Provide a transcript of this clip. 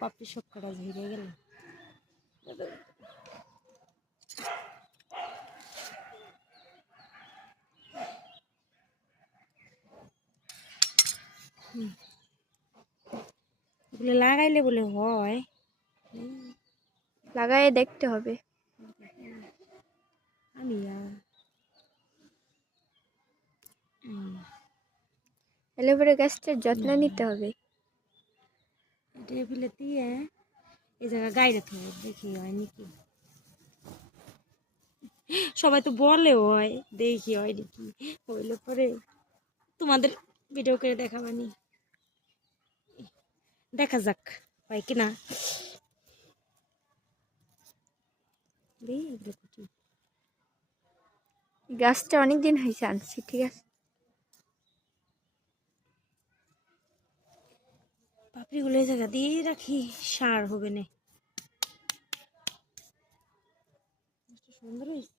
পাপড়ি সব কটা ঝিরে গেল। এগুলো লাগাইলে বলে হয়, লাগাইয়ে দেখতে হবে। আমি অ্যালোভেরা গাছটার যত্ন নিতে হবে। টেবিলে দিয়ে এই জায়গা গাইরে থাকবে, দেখি হয় নাকি। সবাই তো বলে হয়, দেখি হয় নাকি। হইলে পরে তোমাদের ভিডিও করে দেখাবানি, দেখা যাক হয় কিনা। গাছটা অনেক দিন হয়েছে আনছি, ঠিক আছে। পাপড়িগুলো এই জায়গা দিয়ে রাখি, সার হবে না। সুন্দর হয়েছে।